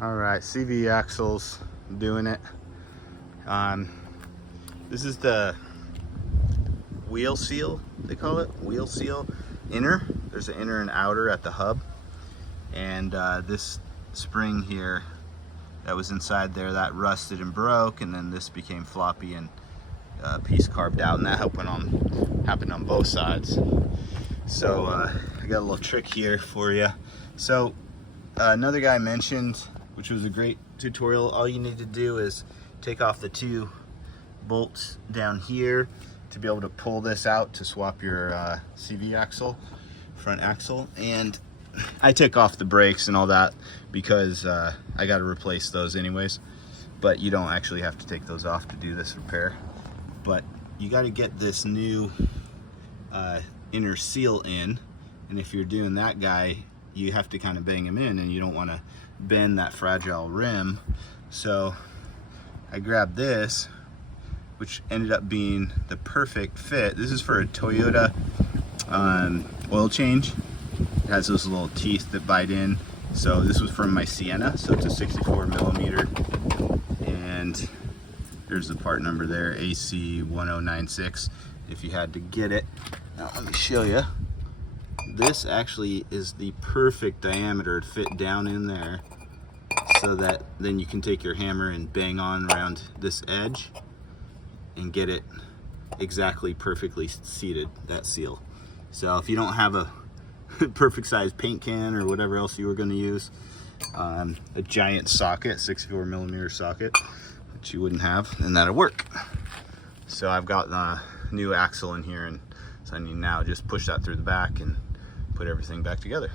All right, CV axles doing it. This is the wheel seal, they call it, wheel seal inner. There's an inner and outer at the hub. And this spring here that was inside there, that rusted and broke, and then this became floppy and piece carved out, and that happened on both sides. So I got a little trick here for you. So another guy mentioned, which was a great tutorial, all you need to do is take off the two bolts down here to be able to pull this out to swap your CV axle, front axle. And I took off the brakes and all that because I got to replace those anyways, but you don't actually have to take those off to do this repair. But you got to get this new inner seal in, and if you're doing that guy, you have to kind of bang him in, and you don't want to bend that fragile rim. So I grabbed this, which ended up being the perfect fit. This is for a Toyota oil change. It has those little teeth that bite in. So this was from my Sienna, so it's a 64 millimeter, and there's the part number there, AC1096, if you had to get it. Now let me show you. This actually is the perfect diameter to fit down in there, so that then you can take your hammer and bang on around this edge and get it exactly perfectly seated, that seal. So if you don't have a perfect size paint can or whatever else you were going to use, a giant socket, 64 millimeter socket, which you wouldn't have, and that'll work. So I've got the new axle in here, and so I need now just push that through the back and put everything back together.